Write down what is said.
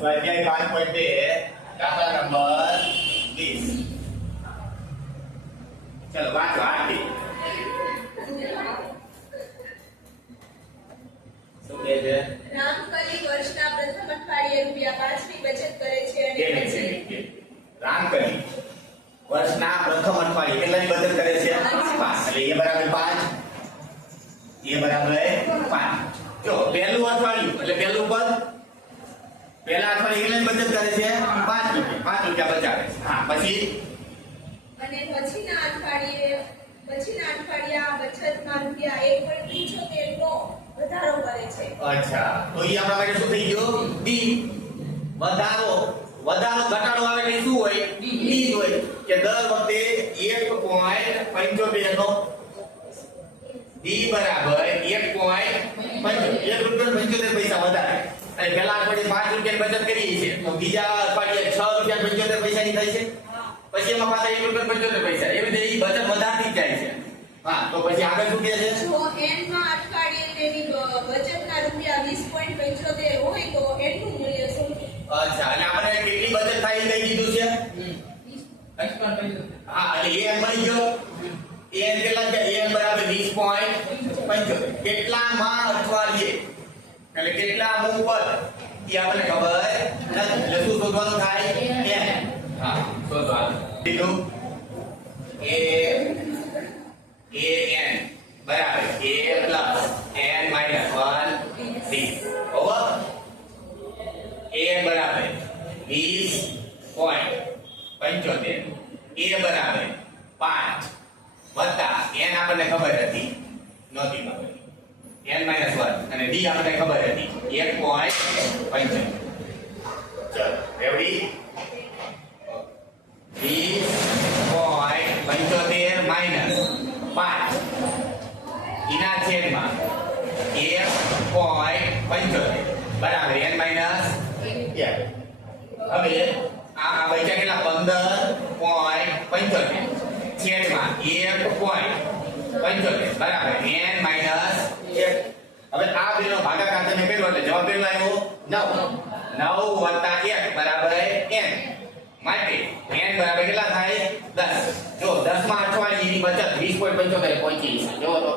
સ્વાધ્યાય 5.2 દાખલા નંબર 20. ચલો વાંચો આથી. શું કહે છે? રામકલી વર્ષના પ્રથમ અઠવાડિયે રૂપિયા 5 ની બચત કરે છે અને પછી રામકલી વર્ષના પ્રથમ અઠવાડિયે કેટલાની બચત કરે છે? 5. એટલે એ બરાબર 5. જો પહેલું અઠવાડિયું એટલે પહેલું પદ પહેલા અઠવાડિયે કેટલાની બચત કરે છે? 5 રૂપિયા બચાવે છે. હા પછી અને પછીના અઠવાડિયે આ બચતમાં રૂપિયા 1.75 નો વધારો કરે છે. અચ્છા તો ઈ આપણા માટે શું થઈ ગયું? ડી. વધારો ઘટાડો આવે એટલે શું હોય? ડી જ હોય કે દર વખતે 1.75 નો ડી બરાબર 1.75 પૈસા વધારે. અને પહેલા અઠવાડિયે 5 રૂપિયાની બચત કરી છે તો બીજા અઠવાડિયે 6.75 પૈસાની થઈ છે. પછી એમાં પાછા 1.75 પૈસા એવી રીતે ઈ બચત વધારતી જાય છે. હા તો પછી આગળ શું કહે છે? જો n માં અઠવાડિયે તેની બચતના રૂપિયા 20.75 હોય તો n નું મૂલ્ય શું? અચ્છા એટલે આપણે કેટલી બચત થાય એ કહી દીધું છે. હા એટલે n મળી ગયો. n કેટલા છે? n બરાબર 20.75 કેટલામાં અઠવાડિયે એટલે કેટલા અમુક પદ એ આપણને ખબર નથી એટલે શું શોધવાનું થાય? n. હા શોધવાનું દીધું an બરાબર a plus n minus 1 d over a બરાબર 20.75 a બરાબર 5 વત્તા n આપણને ખબર હતી નહોતી ખબર n minus 1 અને d આપણને ખબર હતી 1.75. ચલો રેડી 20.75 minus 5 ઇના છેદમાં 1.75 બરાબર n minus 1. હવે આ બચ્યા કેટલા? 15.75 છેદમાં 1.75 બરાબર n minus 1. હવે આ બેનો ભાગાકાર તમે કર્યો એટલે જવાબ કેટલો આવ્યો? 9 વત્તા 1 બરાબર n માટે n બરાબર કેટલા થાય? 10. જો 10 માં અઠવાડિયાની બચત 20.75 પહોંચી છે. જો તો